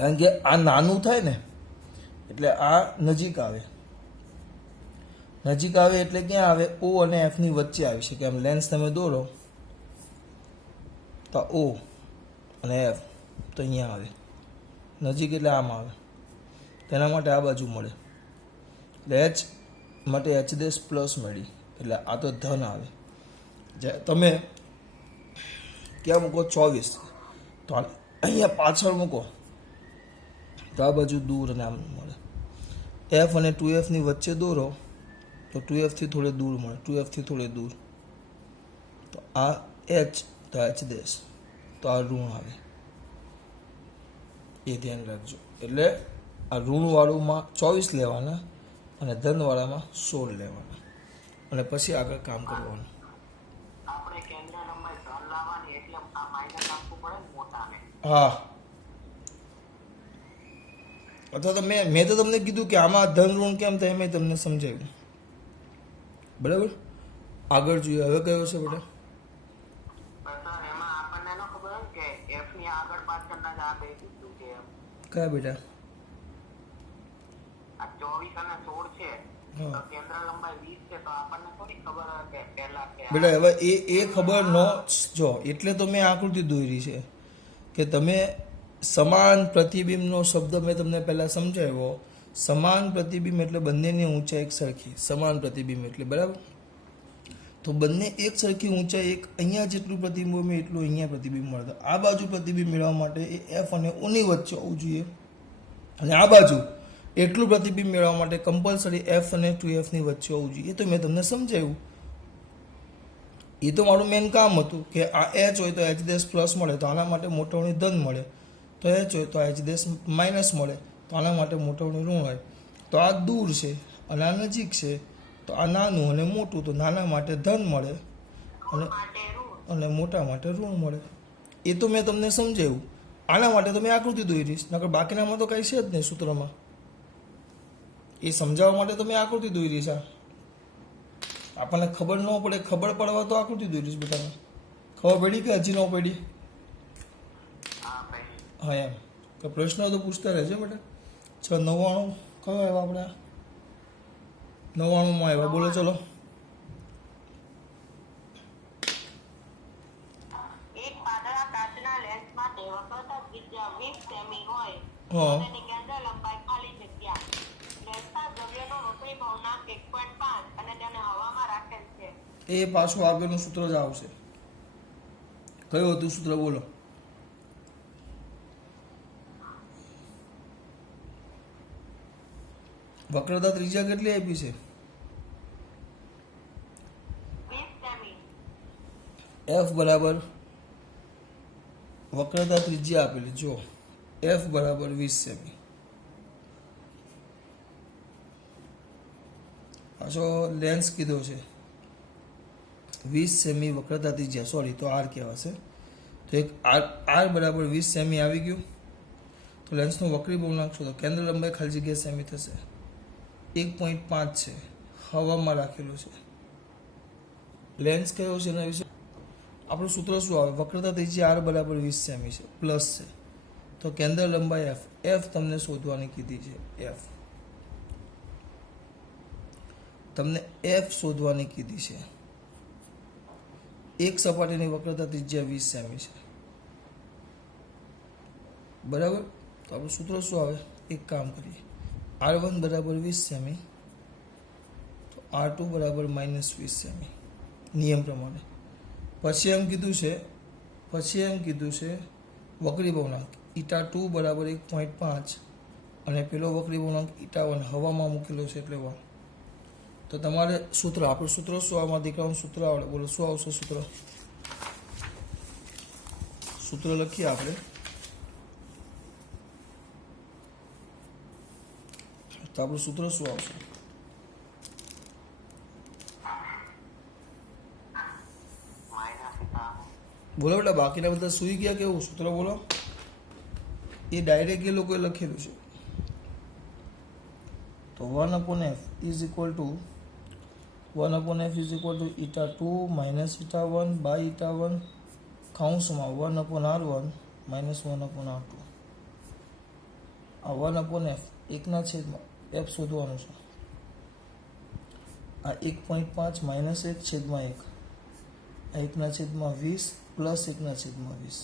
કારણ કે આ નાનું થાય ને એટલે આ નજીક આવે. નજીક આવે એટલે ક્યાં આવે? ઓ અને એફની વચ્ચે આવી શકે. આમ લેન્સ તમે દોરો તો ઓ અને એફ તો અહીંયા આવે. નજીક એટલે આમ આવે. તેના માટે આ બાજુ મળે. એટલે એચ માટે એચ ડેશ પ્લસ મળી. એટલે આ તો ધન આવે. તમે ક્યાં મૂકો? 24. તો અહીંયા પાછળ મૂકો તો આ બાજુ દૂર અને આમ મળે. એફ અને 2Fની વચ્ચે દોરો તો 2Fથી થોડે દૂર મળે. 2Fથી થોડે દૂર તો આ એચ તો એચ ડેશ તો આ ઋણ આવે. એ ધ્યાન રાખજો. એટલે આ ઋણવાળુંમાં 24 લેવાના અને ધનવાળામાં 16 લેવાના અને પછી આગળ કામ કરવાનું. હા, અથવા તો મેં તો તમને કીધું કે આમાં ધન ઋણ કેમ થાય મેં તમને સમજાવ્યું. બરાબર. આગળ જોઈએ. હવે કયો છે બેટા? કયા બેટા? બેટા હવે એ ખબર ન જો એટલે તો મેં આકૃતિ દોરી છે કે તમે સમાન પ્રતિબિંબનો શબ્દ મેં તમને પહેલા સમજાવ્યો. સમાન પ્રતિબિંબ એટલે બંનેની ઊંચાઈ એક સરખી. સમાન પ્રતિબિંબ એટલે બરાબર. તો બંને એક સરખી ઊંચાઈ, એક અહીંયા જેટલું પ્રતિબિંબ હોય એટલું અહીંયા પ્રતિબિંબ મળે. આ બાજુ પ્રતિબિંબ મેળવવા માટે એ એફ અને ઓની વચ્ચે હોવું જોઈએ અને આ બાજુ એટલું પ્રતિબિંબ મેળવવા માટે કમ્પલસરી એફ અને 2Fની વચ્ચે હોવું જોઈએ. એ તો મેં તમને સમજાવ્યું. એ તો મારું મેન કામ હતું કે આ એચ હોય તો એચ ડેશ પ્લસ મળે તો આના માટે મોટવણી ધન મળે, તો એચ હોય તો એચ ડેશ માઇનસ મળે તો આના માટે મોટવણી ઋણ હોય. તો આ દૂર છે અને આ નજીક છે તો આ નાનું અને મોટું, તો નાના માટે ધન મળે અને મોટા માટે ઋણ મળે. એ તો મેં તમને સમજાવ્યું. આના માટે તો મેં આકૃતિ દોરીશ, નકર બાકીનામાં તો કાંઈ છે જ નહીં સૂત્રમાં. એ સમજાવવા માટે તો મેં આકૃતિ દોરીશ. આપણને ખબર ન પડે, ખબર પડવા તો આકૃતિ દોરીશ બેટા. ખબર પડી કે હજી ન પડી? હા એમ કે પ્રશ્ન તો પૂછતા રહેજો બેટા. 699 કયો આવ્યા આપણે? 99માં આવ્યા. બોલો ચલો. હા એ પાછું આગળનું સૂત્ર જ આવશે. કયું હતું સૂત્ર? બોલો. વક્રતા ત્રિજ્યા કેટલી આપી છે? એફ બરાબર વક્રતા ત્રિજ્યા આપેલી. જો એફ બરાબર 20 સેમી. પાછો લેન્સ કીધો છે 20 સેમી વક્રતા ત્રિજ્યા. સોરી, તો આર કહેવાશે. તો એક આર બરાબર 20 સેમી આવી ગયું. તો લેન્સનો વક્રી પૂર્ણાંક શોધો. કેન્દ્ર લંબાઈ ખાલી જગ્યા સેમી થશે. 1.5 છે. હવામાં રાખેલું છે. લેન્સ કયો છે એના વિશે આપણું સૂત્ર શું આવે? વક્રતા ત્રિજ્યા આર બરાબર 20 સેમી છે, પ્લસ છે. તો કેન્દ્ર લંબાઈ એફ. એફ તમને શોધવાની કીધી છે. એફ તમને એફ શોધવાની કીધી છે. એક સપાટીની વક્રતા ત્રિજ્યા 20 સેમી છે. બરાબર. તો આપણું સૂત્ર શું આવે? એક કામ કરીએ. R1 બરાબર 20 સેમી તો R2 બરાબર -20 સેમી નિયમ પ્રમાણે. પછી એમ કીધું છે વક્રી પૂર્ણાંક η2 બરાબર 1.5 અને પેલો વક્રી પૂર્ણાંક η1 હવામાં મૂકેલો છે એટલે 1. તો તમારે સૂત્ર, આપણું સૂત્ર શું? આમાં દીકરાનું સૂત્ર આવડે? બોલો શું આવશે સૂત્ર? સૂત્ર લખીએ આપણે. તો આપણું સૂત્ર શું આવશે? બોલો બેટા, બાકીના બધા સુઈ ગયા કેવું? સૂત્ર બોલો. એ ડાયરેક્ટ એ લોકોએ લખેલું છે. તો 1/f is equal to 1/f is equal to η2 minus η1 by η1 કૌંસમાં 1/r1 માઇનસ 1/r2. આ 1/f 1/f શોધવાનું છે. આ 1.5 માઇનસ 1/1 આ 1/20 પ્લસ 1/20.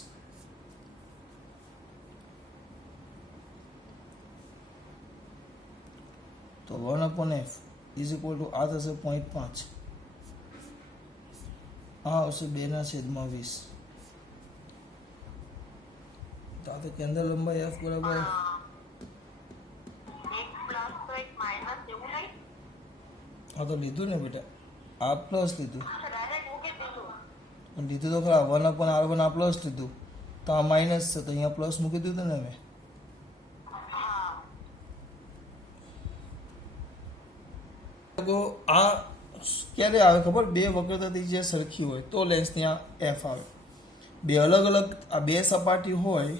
તો 1/f ઇઝ ઇક્વલ ટુ આ થશે 0.5, આ આવશે 2/20. તો આ તો કેન્દ્ર લંબાઈ f બરાબર આ તો લીધું ને બેટા, આ પ્લસ લીધું લીધું તો ખરા. 1/r1 આ પ્લસ લીધું તો આ માઇનસ છે, તો અહીંયા પ્લસ મૂકી દીધું ને મેં. આ ક્યારે આવે ખબર? બે વક્રતાથી જે સરખી હોય તો લેન્સ ત્યાં એફ આવે. બે અલગ અલગ આ બે સપાટી હોય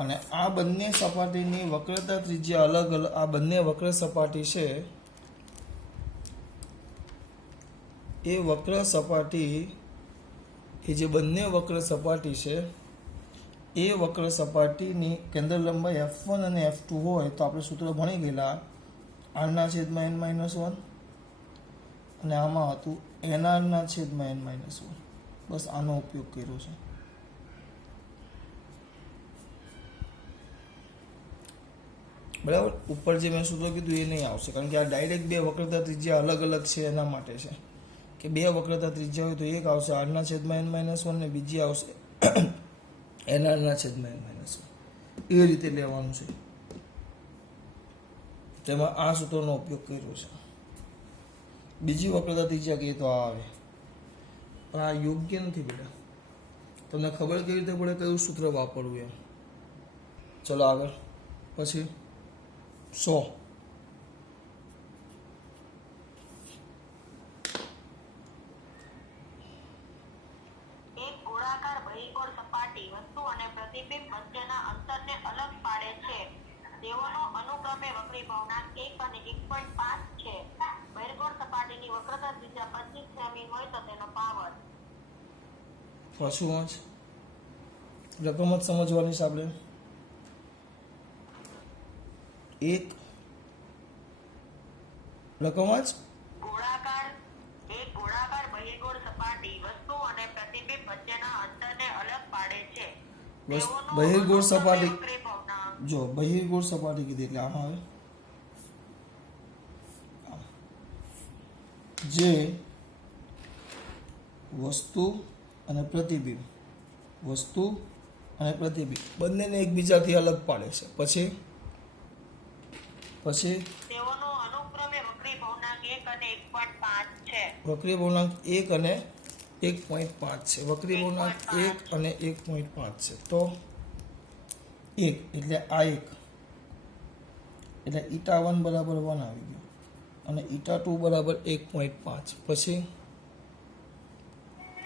અને આ બંને સપાટીની વક્રતા ત્રિજ્યા અલગ અલગ, આ બંને વક્ર સપાટી છે એ વક્ર સપાટી, એ જે બંને વક્ર સપાટી છે એ વક્ર સપાટીની કેન્દ્ર લંબાઈ f1 અને f2 હોય તો આપણે સૂત્ર ભણી ગયેલા r/n-1 અને આમાં હતું nr/n-1. બસ આનો ઉપયોગ કર્યો છે. બરાબર. ઉપર જે મેં સૂત્ર કીધું એ નહીં આવશે, કારણ કે આ ડાયરેક્ટ બે વક્રતા ત્રિજ્યા અલગ અલગ છે એના માટે છે કે બે વક્રતા ત્રિજ્યા હોય તો એક આવશે r/n-1 ને બીજી આવશે nr/n-1. એ રીતે લેવાનું છે. તેમાં આ સૂત્રનો ઉપયોગ કર્યો છે. બીજી વક્રતા ત્રિજ્યા કહીએ તો આ આવે, પણ આ યોગ્ય નથી બેટા. તમને ખબર કેવી રીતે પડે કયું સૂત્ર વાપરવું એમ? ચલો આગળ. પછી 100 એક ગોળાકાર બહિર્ગોળ સપાટી વસ્તુ અને પ્રતિબિંબ વચ્ચેના અંતરને અલગ પાડે છે. તેઓનો અનુક્રમે વક્રી ભવનાંક 1 અને 1.5 છે. બહિર્ગોળ સપાટીની વક્રતા ત્રિજ્યા 25 સેમી હોય તો તેનો પાવર. પાછું વાંચ, રકમ જ સમજવાની છે આપણે. એક રકમ જ એક ગોળાકાર બહિર્ગોળ સપાટી વસ્તુ અને પ્રતિબિંબ વચ્ચેના અંતરને અલગ પાડે છે. બહિર્ગોળ સપાટી, જો બહિર્ગોળ સપાટી કીધી એટલે આમાં આવે જે વસ્તુ અને પ્રતિબિંબ બંનેને એકબીજાથી અલગ પાડે છે. પછી તેઓનો અનુક્રમે વક્રી ભવનાંક 1 અને 1.5 છે. વક્રી ભવનાંક 1 અને 1.5 છે. વક્રી ભવનાંક 1 અને 1.5 છે. તો 1 એટલે આ 1 એટલે η1 બરાબર 1 આવી ગયો અને η2 બરાબર 1.5. પછી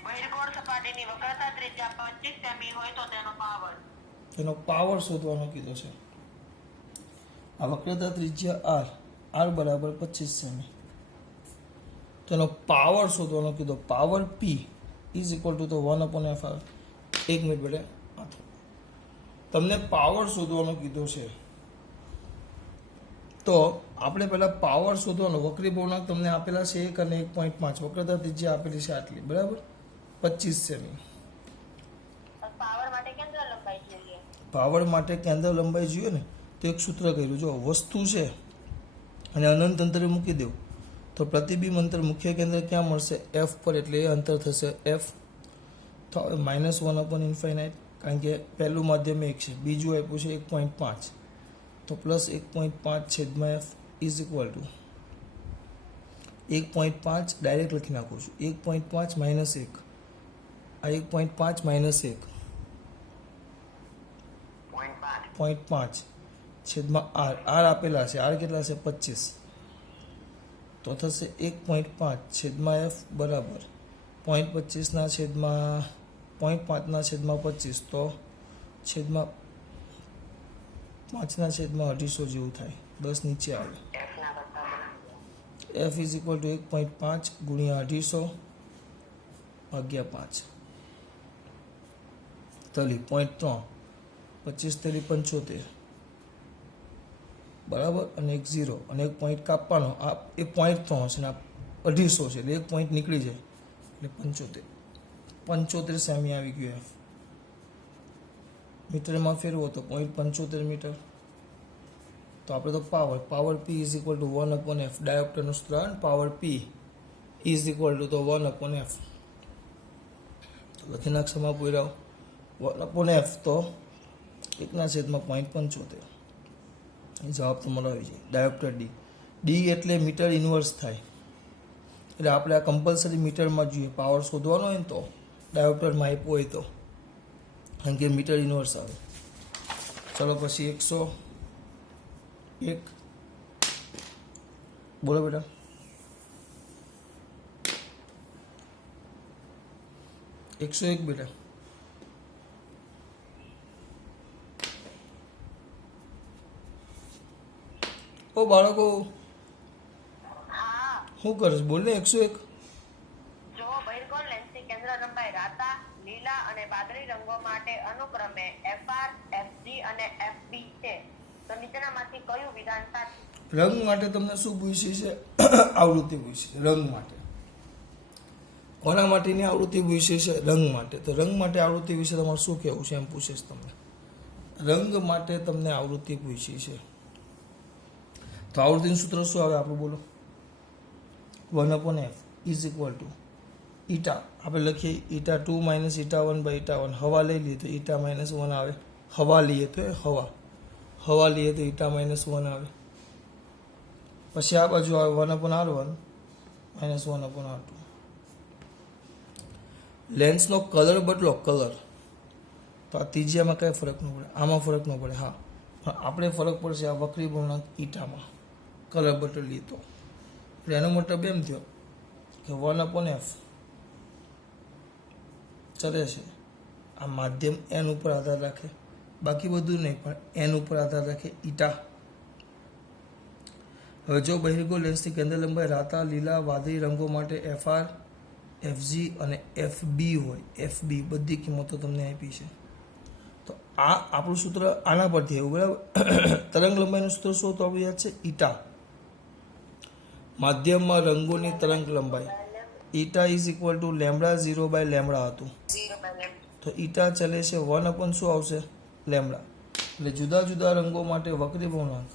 બહિર્ગોળ સપાટીની વક્રતા ત્રિજ્યા 25 સેમી હોય તો તેનો પાવર શોધવાનો કીધો છે. આ વક્રતા ત્રિજ્યા r બરાબર 25 સેમી. તેનો પાવર શોધવાનો કીધો. Power p is equal two તો 1/f. એક મિનિટ બેટે, તમને પાવર શોધવાનો કીધો છે તો આપણે પહેલા પાવર શોધવાનો. વક્રી ભવનાંક તમને આપેલા છે 1 અને 1.5. વક્રતા ત્રિજ્યા આપેલી છે આટલી, બરાબર, 25 સેમી. પાવર માટે કેન્દ્ર લંબાઈ જોઈએ ને, તો એક સૂત્ર કર્યું. જો વસ્તુ છે અને અનંત અંતરે મૂકી દેવું તો પ્રતિબિંબ અંતર મુખ્ય કેન્દ્ર ક્યાં મળશે? f પર. એટલે એ અંતર થશે f. તો હવે -1/∞, કારણ કે પહેલું માધ્યમ 1 છે, બીજું આપ્યું છે 1.5, તો +1.5/f is equal two 1.5 direct લખી નાખું છું. 1.5 - 1, આ 1.5 - 1 0.5 છેદમાં r આપેલા છે. r કેટલા છે? 25. તો થશે 1.5 છેદમાં f બરાબર 0.25 ના છેદમાં 0.5 ના છેદમાં 25, તો છેદમાં 5 ના છેદમાં 250 જેવું થાય. 10 નીચે આવે. f ઇઝ ઇક્વલ ટુ 1.5 ગુણ્યા 250 ભાગ્યા 5 તલી 0.3, 25 તલી 75, બરાબર, અને એક 0 અને એક પોઈન્ટ કાપવાનો, આ એ 0.3 છે ને આ 250 છે એટલે એક પોઈન્ટ નીકળી જાય એટલે 75 સેમી આવી ગયું. એફ મીટરમાં ફેરવો તો 0.75 મીટર. તો આપણે તો power P is equal to 1/f, ડાયોપ્ટરનું સૂત્ર આવે ને, power P is equal two તો 1/f. તો લખી નાખશોમાં પૂર્યા 1/f તો 1/0.75. જવાબ તમારો આવી જાય. ડાયોપ્ટર ડી એટલે મીટર ઇન્વર્સ થાય, એટલે આપણે આ કમ્પલસરી મીટરમાં જોઈએ. પાવર શોધવાનો હોય ને તો ડાયોપ્ટરમાં આપ્યો હોય તો, કારણ કે મીટર ઇન્વર્સ આવે. ચલો પછી 101 બોલો બેટા. બેટા ઓ બાળકો હા, શું કરે છે? બોલ ને. 101 જો બહિર્ગોળ લેન્સની કેન્દ્ર લંબાઈ રાતા, લીલા અને વાદળી રંગો માટે અનુક્રમે FR, FG અને FB છે, તો નીચેનામાંથી કયું વિધાન સાચું? રંગ માટે તમને શું પૂછ્યું છે? આવૃત્તિ પૂછી છે. રંગ માટે કોના માટેની આવૃત્તિ પૂછી છે? રંગ માટે. તો રંગ માટે આવૃત્તિ વિશે તમારે શું કહેવું છે એમ પૂછે છે તમને. રંગ માટે તમને આવૃત્તિ પૂછી છે તો આવૃત્તિનું સૂત્ર શું આવે આપણું? બોલો. 1/f is equal to eta. આપણે લખીએ ઈટા 2 માઇનસ ઈટા 1/η1. હવા લઈ લઈએ તો ઈટા -1 આવે. હવા લઈએ તો હવા લઈએ તો ઈટા -1 આવે. પછી આ બાજુ આવે 1/r1 -1/r2. લેન્સનો કલર બદલો, કલર. તો આ ત્રિજ્યામાં કઈ ફરક ન પડે, આમાં ફરક ન પડે. હા, પણ આપણે ફરક પડશે આ વક્રી પૂર્ણાંક ઈટામાં. કલર બદલીએ તો એટલે એનો મતલબ એમ થયો કે 1/f ચલે છે આ માધ્યમ એન ઉપર આધાર રાખે, બાકી બધું નહીં પણ એન ઉપર આધાર રાખે ઈટા. હવે જો બહિર્ગોળ લેન્સની કેન્દ્ર લંબાઈ રાતા, લીલા, વાદળી રંગો માટે FR, FG અને FB હોય, FB બધી કિંમતો તમને આપી છે. તો આ આપણું સૂત્ર આના પરથી આવ્યું, બરાબર. તરંગ લંબાઈનું સૂત્ર શું તો આપણું યાદ છે? ઈટા. માધ્યમમાં રંગોની તરંગ લંબાઈ ઈટા ઇઝ ઇક્વલ ટુ λ0/λ હતું. તો ઈટા ચલે છે 1 શું આવશે? લેમ્બડા. એટલે જુદા જુદા રંગો માટે વક્રી પૂર્ણાંક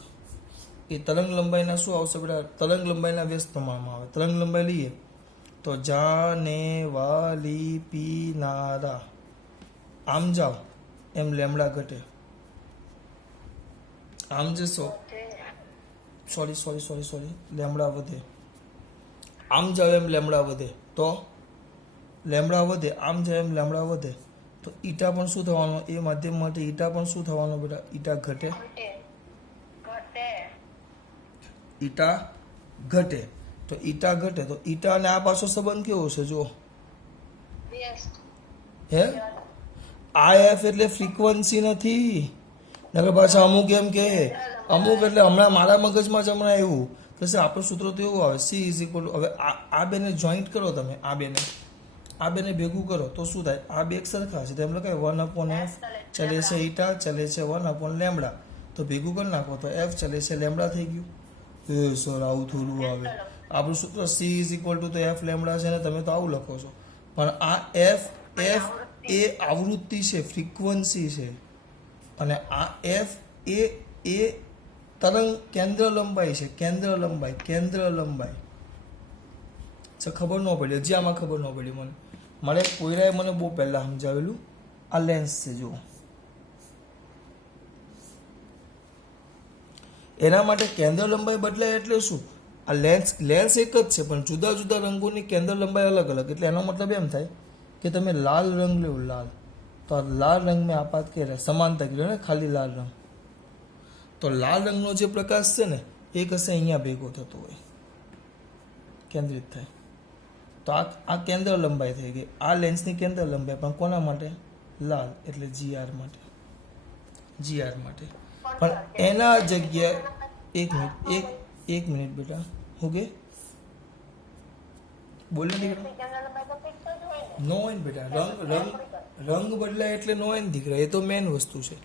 એ તરંગ લંબાઈના શું આવશે બેટા? તરંગ લંબાઈના વ્યસ્ત પ્રમાણમાં આવે. તરંગ લંબાઈ લઈએ તો જાનેવાલી પીનારા, આમ જાઓ એમ લેમ્બડા ઘટે. આમ જશો સોરી લેમ્બડા વધે. આમ જાવ એમ લેમ્બડા વધે. તો લેમ્બડા વધે, આમ જાય એમ લેમ્બડા વધે. તો ઈટા પણ શું થવાનું? એ માધ્યમ માટે ઈટા પણ શું થવાનું બેટા? ઈટા ઘટે. ઈટા ઘટે. તો ઈટા ઘટે તો ઈટા અને આ પાછો સંબંધ કેવો છે? જો હે, આ એફ એટલે ફ્રીક્વન્સી નથી. નકર પાછા અમુક એમ કે અમુક એટલે હમણાં મારા મગજમાં જ હમણાં એવું કે આપણું સૂત્ર તો એવું આવે સી ઇઝ ઇક્વલ ટુ, હવે આ બેને જોઈન્ટ કરો તમે, આ બેને ભેગું કરો તો શું થાય? આ બે એક સરખા છે, તેમ લખાય 1/f ચલે છે ઈટા, ચલે છે 1/λ. તો ભેગું કરી નાખો તો એફ ચલે છે લેમ્બડા થઈ ગયું. એ સર આવું થોડું આવે. આપણું સૂત્ર સી ઇઝ ઇક્વલ ટુ તો એફ લેમ્બડા છે ને તમે તો આવું લખો છો, પણ આ એફ એ આવૃત્તિ છે, ફ્રીક્વન્સી છે, અને આ એફ એ તરંગ કેન્દ્ર લંબાઈ છે. કેન્દ્ર લંબાઈ ખબર ન પડી, હજી આમાં ખબર ન પડી મને કોઈરાએ મને બહુ પહેલા સમજાવેલું. આ લેન્સ છે જુઓ, એના માટે કેન્દ્ર લંબાઈ બદલાય એટલે શું? આ લેન્સ એક જ છે પણ જુદા જુદા રંગોની કેન્દ્ર લંબાઈ અલગ અલગ. એટલે એનો મતલબ એમ થાય કે તમે લાલ રંગ લો, લાલ, તો લાલ રંગ મેં આપાત કે સમાનતા કરી ને ખાલી લાલ રંગ, તો લાલ રંગનો જે પ્રકાશ છે ને એ કશે અહીંયા ભેગો થતો હોય, કેન્દ્રિત થાય. તો આ કેન્દ્ર લંબાઈ થઈ ગઈ. આ લેન્સની કેન્દ્ર લંબાઈ પણ કોના માટે? લાલ, એટલે GR માટે. પણ એના જગ્યાએ એક મિનિટ બેટા, હું કે બોલે દીકરા નો હોય ને બેટા. રંગ બદલાય એટલે નો હોય ને દીકરા, એ તો મેન વસ્તુ છે.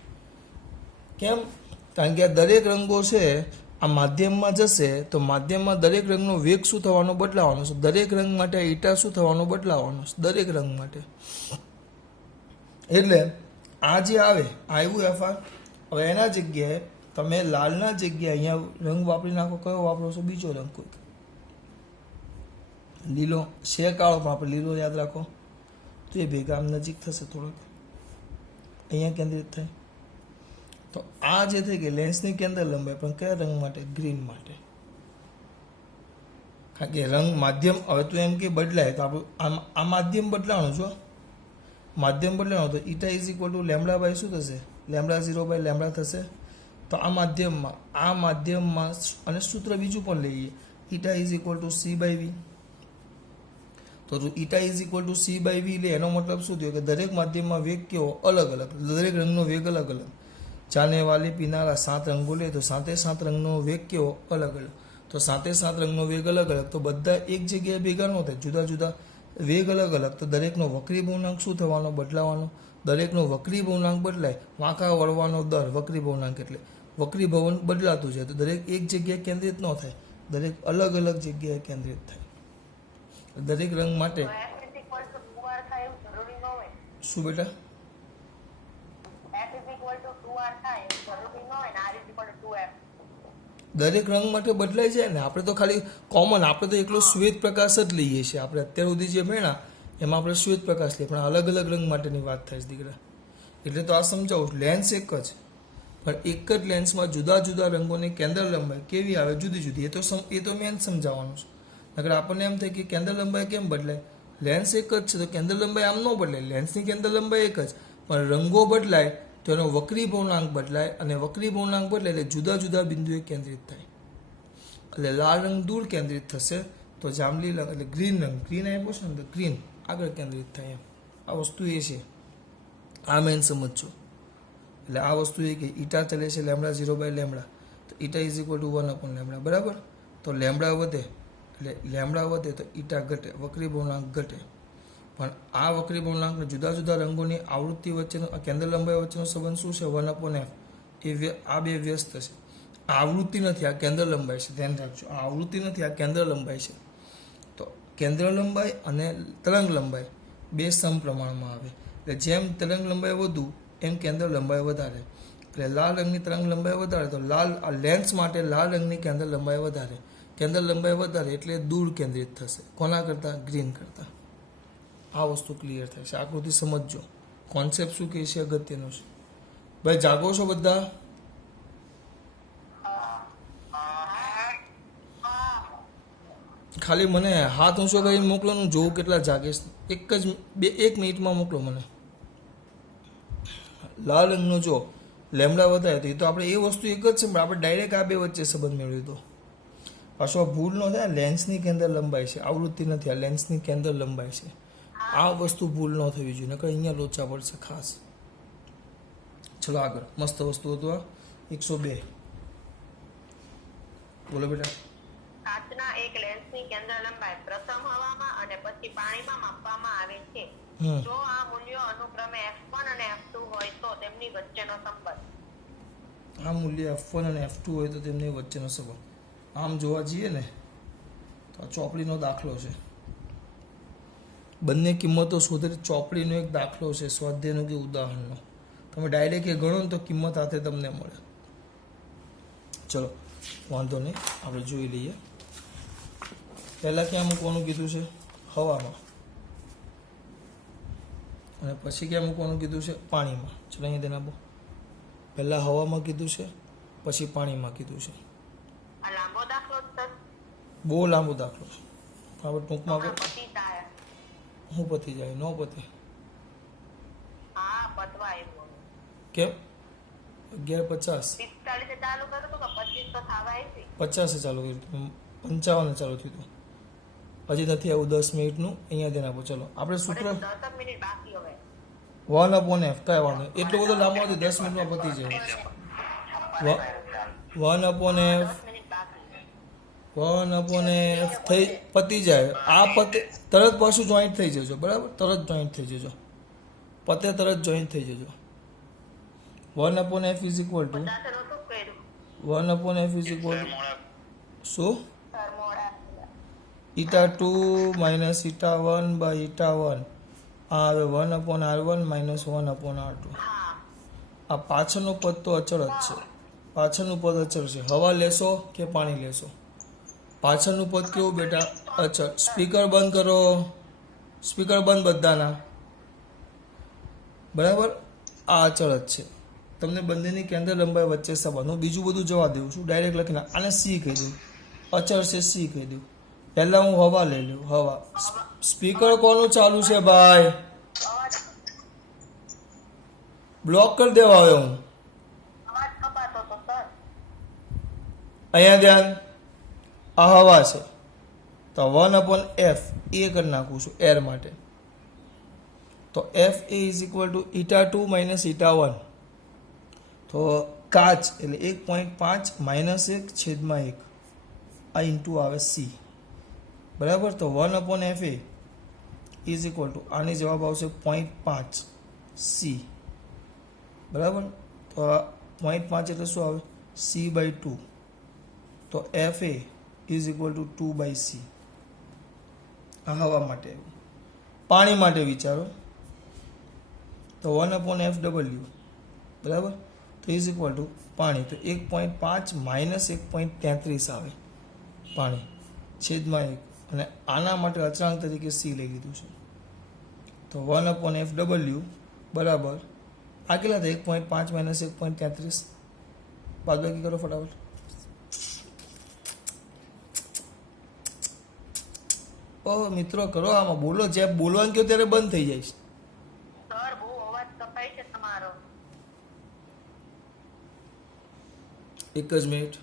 કેમ કારણ કે આ દરેક રંગો છે આ માધ્યમમાં જશે તો માધ્યમમાં દરેક રંગનો વેગ શું થવાનો બદલાવાનો છે. દરેક રંગ માટે ઈટા શું થવાનો બદલાવાનો છે દરેક રંગ માટે. એટલે આ જે આવે આવ્યું એફઆર. હવે એના જગ્યાએ તમે લાલના જગ્યાએ અહીંયા રંગ વાપરી નાખો. કયો વાપરો છો? બીજો રંગ કોઈક લીલો છે કાળો પણ આપણે લીલો યાદ રાખો તો એ ભેગા આમ નજીક થશે થોડોક અહીંયા કેન્દ્રિત થાય. તો આ જે થઈ ગઈ લેન્સની કેન્દ્ર લંબાઈ પણ કયા રંગ માટે? ગ્રીન માટે. કારણ કે રંગ માધ્યમ હવે તું એમ કે બદલાય તો આપણું આ માધ્યમ બદલાવાનું છો. માધ્યમ બદલાવાનું તો eta is equal to lambda by શું થશે? લેમડા 0 બાય લેમડા થશે. તો આ માધ્યમમાં અને સૂત્ર બીજું પણ લઈએ eta is equal to C by V. તો eta is equal to C by V એટલે એનો મતલબ શું થયો કે દરેક માધ્યમમાં વેગ કેવો? અલગ અલગ. દરેક રંગનો વેગ અલગ અલગ. ચાને વાલી પીનારા 7 રંગો લે તો 7 રંગનો વેગ કેવો? અલગ અલગ. તો 7 રંગનો વેગ અલગ અલગ તો બધા એક જગ્યાએ ભેગા ન થાય, જુદા જુદા વેગ અલગ અલગ. તો દરેકનો વક્રી પૂર્ણાંક શું થવાનો? બદલાવાનો. દરેકનો વક્રી પૂર્ણાંક બદલાય. વાંકા વળવાનો દર વક્રી પૂર્ણાંક એટલે વક્રી ભવન બદલાતું છે. તો દરેક એક જગ્યાએ કેન્દ્રિત ન થાય, દરેક અલગ અલગ જગ્યાએ કેન્દ્રિત થાય. દરેક રંગ માટે શું બેટા? દરેક રંગ માટે બદલાઈ જાય ને. આપણે તો ખાલી કોમન આપણે તો એકલો શ્વેત પ્રકાશ જ લઈએ છીએ. આપણે અત્યાર સુધી જે ભણ્યા એમાં આપણે શ્વેત પ્રકાશ લઈએ પણ અલગ અલગ રંગ માટેની વાત થાય છે દીકરા. એટલે તો આ સમજાવું લેન્સ એક જ પણ એક જ લેન્સમાં જુદા જુદા રંગોની કેન્દ્ર લંબાઈ કેવી આવે? જુદી જુદી. એ તો મેન સમજાવવાનું છે. નકર આપણને એમ થાય કે કેન્દ્ર લંબાઈ કેમ બદલાય? લેન્સ એક જ છે તો કેન્દ્ર લંબાઈ આમ ન બદલાય. લેન્સની કેન્દ્ર લંબાઈ એક જ પણ રંગો બદલાય તો એનો વક્રી પૂર્ણાંક બદલાય અને વક્રી પૂર્ણાંક બદલાય એટલે જુદા જુદા બિંદુએ કેન્દ્રિત થાય. એટલે લાલ રંગ દૂર કેન્દ્રિત થશે તો જાંબલી રંગ એટલે ગ્રીન આપ્યો છે ને તો ગ્રીન આગળ કેન્દ્રિત થાય. એમ આ વસ્તુ એ છે. આ મેન સમજજો. એટલે આ વસ્તુ એ કે ઈટા ચલે છે લેમડા 0 બાય લેમડા તો eta is equal to 1 upon lambda. બરાબર. તો લેમડા વધે એટલે લેમડા વધે તો ઈટા ઘટે, વક્રી પૂર્ણાંક ઘટે. પણ આ વક્રી પૂર્ણાંકને જુદા જુદા રંગોની આવૃત્તિ વચ્ચેનો કેન્દ્ર લંબાઈ વચ્ચેનો સંબંધ શું છે? 1 અપોન એફ. આ બે વ્યસ્ત છે. આવૃત્તિ નથી, આ કેન્દ્ર લંબાઈ છે. ધ્યાન રાખજો. આ આવૃત્તિ નથી, આ કેન્દ્ર લંબાઈ છે. તો કેન્દ્ર લંબાઈ અને તરંગ લંબાઈ બે સમપ્રમાણમાં આવે. એટલે જેમ તરંગ લંબાઈ વધુ એમ કેન્દ્ર લંબાઈ વધારે. એટલે લાલ રંગની તરંગ લંબાઈ વધારે તો લાલ લેન્સ માટે લાલ રંગની કેન્દ્ર લંબાઈ વધારે. કેન્દ્ર લંબાઈ વધારે એટલે દૂર કેન્દ્રિત થશે. કોના કરતાં? ગ્રીન કરતાં. આ વસ્તુ ક્લિયર થાય છે. આકૃતિ સમજજો. કોન્સેપ્ટ શું કહે છે અગત્યનો છે. ભાઈ જાગો છો બધા? ખાલી મને હાથ ઊંચો કરીને મોકલો ને જોઉં કેટલા જાગે છે. એક મિનિટમાં મોકલો મને. લાલ રંગનો જો લેમડા વધારે તો એ તો આપણે એ વસ્તુ એક જ છે પણ આપણે ડાયરેક્ટ આ બે વચ્ચે સંબંધ મેળવ્યો હતો. પાછો આ ભૂલ ન થાય. લેન્સની કેન્દ્ર લંબાઈ છે, આવૃત્તિ નથી. આ લેન્સની કેન્દ્ર લંબાઈ છે. આ વસ્તુ ભૂલ ન થવી જોઈએ નકર અહીંયા લોચા પડશે ખાસ. ચલો આગળ. મસ્ત વસ્તુ હતું આ 102. બોલો બેટા. કાચના એક લેન્સની કેન્દ્ર લંબાઈ પ્રથમ હવામાં અને પછી પાણીમાં માપવામાં આવે છે. જો આ મૂલ્યો અનુક્રમે f1 અને f2 હોય તો તેમની વચ્ચેનો સંબંધ. આ મૂલ્ય f1 અને f2 હોય તો તેમની વચ્ચેનો સંબંધ. આમ જોવા જઈએ ને તો આ ચોપડીનો દાખલો છે. બંને કિંમતો શોધેલી ચોપડીનો એક દાખલો છે સ્વાધ્યાયનો કે ઉદાહરણનો. તમે ડાયરેક્ટ એ ગણો ને તો કિંમત હાથે તમને મળે. ચલો વાંધો નહીં, આપણે જોઈ લઈએ. પહેલાં ક્યાં મૂકવાનું કીધું છે? હવામાં. અને પછી ક્યાં મૂકવાનું કીધું છે? પાણીમાં. ચલો અહીંયા તેને આપો. પહેલાં હવામાં કીધું છે, પછી પાણીમાં કીધું છે. લાંબો દાખલો બહુ લાંબો દાખલો છે. આપણે ટૂંકમાં હું પતી જાય ન પતે. કેમ? 11:50 ચાલુ કરું તો 25 તો થવા આવી. 50 ચાલુ કર્યું, 55 ચાલુ થયું. હજી નથી આવું 10 મિનિટનું. અહીંયા ધ્યાન આપો. ચલો આપણે સૂત્ર 10 મિનિટ બાકી હવે. 1 અપોન એફ. કાંઈ વાંધો નહીં. એટલો બધો લાંબો નથી, 10 મિનિટમાં પતી જાય. 1 અપોન એફ 1 અપોન એફ થઈ પતી જાય. આ પતે તરત પાછું જોઈન્ટ થઈ જજો. બરાબર, તરત જોઈન્ટ થઈ જજો. પતે તરત જોઈન્ટ થઈ જજો. 1 upon F is equal to 1 upon f is equal to શું સર મોડા eta 2 minus eta 1 by eta 1 આ આવે 1 upon r1 minus 1 upon r2. હા આ પાછળનું પદ તો અચળ જ છે, પાછળનું પદ અચળ છે. હવા લેશો કે પાણી લેશો? પાછળનું પદ કેવું બેટા? અચળ. સ્પીકર બંધ કરો, સ્પીકર બંધ બધાના, બરાબર. આ અચળ જ છે. તમને બંનેની કેન્દ્ર લંબાઈ વચ્ચે સંબંધ. હું બીજું બધું જવા દઉં છું, ડાયરેક્ટ લખીને આને સી કહી દઉં, અચળ છે સી કહી દઉં. પહેલા હું હવા લઈ લઉં. હવા. સ્પીકર કોનું ચાલુ છે ભાઈ? અવાજ બ્લોક કરી દેવા આવ્યો હું. અવાજ કપાતો તો સર અહીંયા ધ્યાન, આ હવા છે તો 1 upon f એ કરી નાખું છું એર માટે. તો F A is equal to eta 2 minus eta 1. તો કાચ એટલે 1.5 માઇનસ 1 છેદમાં 1 આ ઇન્ટુ આવે સી, બરાબર. તો 1 upon F A is equal two આની જવાબ આવશે 0.5 સી, બરાબર. તો આ 0.5 એટલે શું આવે? C by 2. તો F A is equal to 2 by C. આ હવા માટે. પાણી માટે વિચારો તો 1 upon એફ ડબલ્યુ, બરાબર. તો ઇઝ ઇક્વલ ટુ પાણી, તો 1.5 માઇનસ 1.33 આવે પાણી છેદમાં 1. અને આના માટે અચળાંક તરીકે સી લઈ લીધું છે. તો 1 upon એફ ડબલ્યુ બરાબર આ કેટલા થાય? 1.5 માઇનસ 1.33. બાદબાકી કરો ફટાફટ. ઓ મિત્રો કરો, આમાં બોલો, જે બોલવાનું કહો ત્યારે બંધ થઈ જાય છે. સર બહુ અવાજ કપાય છે તમારો. એક જ મિનિટ.